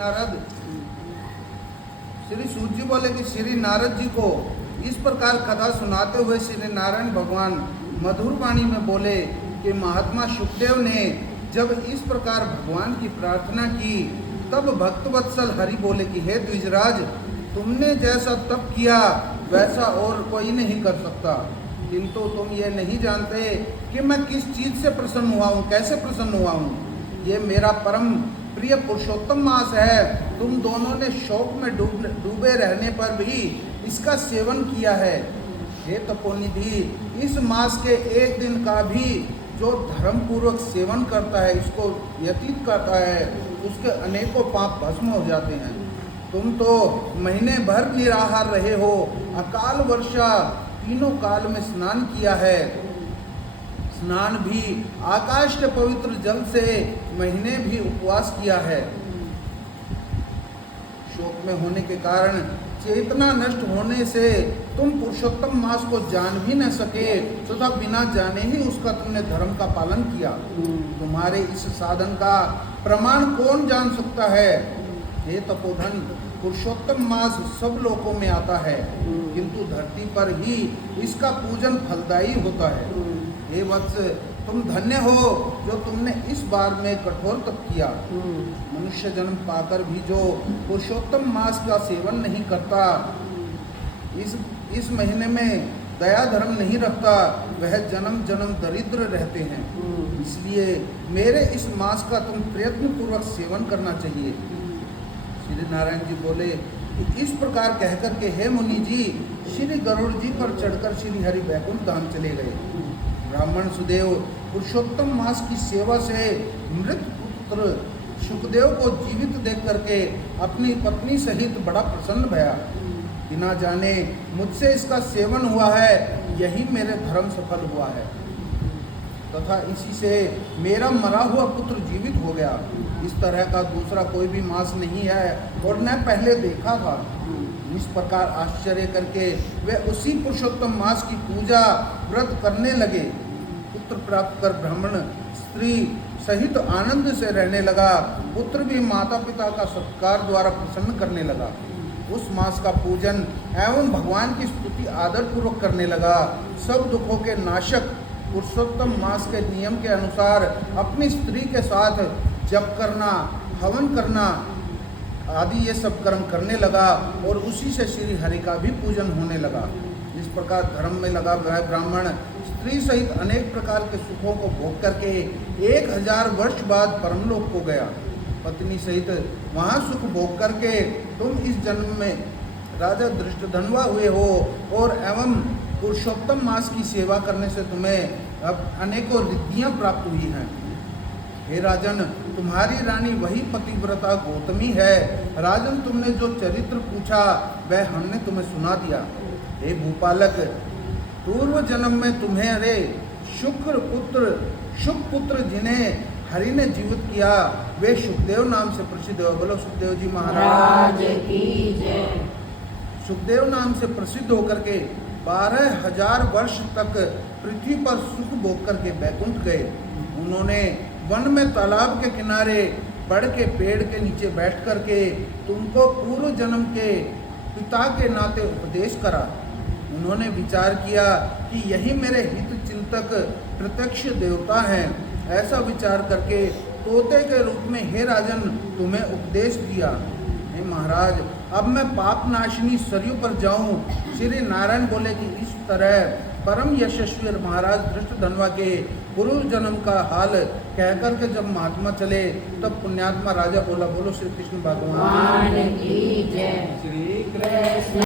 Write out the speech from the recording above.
नारद श्री सूत जी बोले कि श्री नारद जी को इस प्रकार कथा सुनाते हुए श्री नारायण भगवान मधुर वाणी में बोले कि महात्मा सुखदेव ने जब इस प्रकार भगवान की प्रार्थना की तब भक्तवत्सल हरि बोले कि हे द्विजराज, तुमने जैसा तप किया वैसा और कोई नहीं कर सकता, किंतु तुम ये नहीं जानते कि मैं किस चीज से प्रसन्न हुआ हूँ, कैसे प्रसन्न हुआ हूँ। ये मेरा परम प्रिय पुरुषोत्तम मास है। तुम दोनों ने शोक में डूबे रहने पर भी इसका सेवन किया है। हे तपोनिधि, इस मास के एक दिन का भी जो धर्म पूर्वक सेवन करता है, इसको व्यतीत करता है, उसके अनेकों पाप भस्म हो जाते हैं। तुम तो महीने भर निराहार रहे हो, अकाल वर्षा तीनों काल में स्नान किया है, स्नान भी आकाश के पवित्र जल से, महीने भी उपवास किया है। शोक में होने के कारण चेतना नष्ट होने से तुम पुरुषोत्तम मास को जान भी न सके तथा बिना जाने ही उसका तुमने धर्म का पालन किया। तुम्हारे इस साधन का प्रमाण कौन जान सकता है। हे तपोधन, पुरुषोत्तम मास सब लोकों में आता है, किंतु धरती पर ही इसका पूजन फलदायी होता है। हे वत्स, तुम धन्य हो जो तुमने इस बार में कठोर तप किया। मनुष्य जन्म पाकर भी जो पुरुषोत्तम मास का सेवन नहीं करता, इस महीने में दया धर्म नहीं रखता, वह जन्म जन्म दरिद्र रहते हैं। इसलिए मेरे इस मास का तुम प्रयत्न पूर्वक सेवन करना चाहिए। श्री नारायण जी बोले कि इस प्रकार कहकर के हे मुनि जी, श्री गरुड़ जी पर चढ़कर श्री हरि वैकुंठ धाम चले गए। ब्राह्मण सुदेव पुरुषोत्तम मास की सेवा से मृत पुत्र सुखदेव को जीवित देख करके अपनी पत्नी सहित बड़ा प्रसन्न भया। बिना जाने मुझसे इसका सेवन हुआ है, यही मेरे धर्म सफल हुआ है तथा इसी से मेरा मरा हुआ पुत्र जीवित हो गया। इस तरह का दूसरा कोई भी मास नहीं है और न पहले देखा था। इस प्रकार आश्चर्य करके वे उसी पुरुषोत्तम मास की पूजा व्रत करने लगे। पुत्र प्राप्त कर ब्राह्मण स्त्री सहित आनंद से रहने लगा। पुत्र भी माता पिता का सत्कार द्वारा प्रसन्न करने लगा। उस मास का पूजन एवं भगवान की स्तुति आदर पूर्वक करने लगा। सब दुखों के नाशक पुरुषोत्तम मास के नियम के अनुसार अपनी स्त्री के साथ जप करना, हवन करना आदि ये सब कर्म करने लगा और उसी से श्री हरि का भी पूजन होने लगा। इस प्रकार धर्म में लगा वह ब्राह्मण स्त्री सहित अनेक प्रकार के सुखों को भोग करके 1000 वर्ष बाद परमलोक को गया। पत्नी सहित वहाँ सुख भोग करके तुम इस जन्म में राजा दृष्टधन्वा हुए हो और एवं पुरुषोत्तम मास की सेवा करने से तुम्हें अब अनेकों रिद्धियाँ प्राप्त हुई हैं। हे राजन, तुम्हारी रानी वही पतिव्रता गौतमी है। राजन, तुमने जो चरित्र पूछा वह हमने तुम्हें सुना दिया। हे भूपालक, पूर्व जन्म में तुम्हारे शुक पुत्र जिन्हें हरि ने जीवित किया वे सुखदेव नाम से प्रसिद्ध हो। बोलो सुखदेव जी महाराज की जय। सुखदेव नाम से प्रसिद्ध होकर के 12,000 वर्ष तक पृथ्वी पर सुख भोग करके बैकुंठ गए। उन्होंने वन में तालाब के किनारे बड़ के पेड़ के नीचे बैठ करके तुमको पूर्व जन्म के पिता के नाते उपदेश करा। उन्होंने विचार किया कि यही मेरे हित चिंतक प्रत्यक्ष देवता हैं। ऐसा विचार करके तोते के रूप में हे राजन तुम्हें उपदेश दिया। हे महाराज, अब मैं पाप नाशिनी सरयू पर जाऊं। श्री नारायण बोले कि इस तरह परम यशस्वी महाराज दृष्टधन्वा के पूर्व जन्म का हाल कहकर के जब महात्मा चले तब पुण्यात्मा राजा बोला, बोलो श्री कृष्ण भगवान की जय। श्री कृष्ण।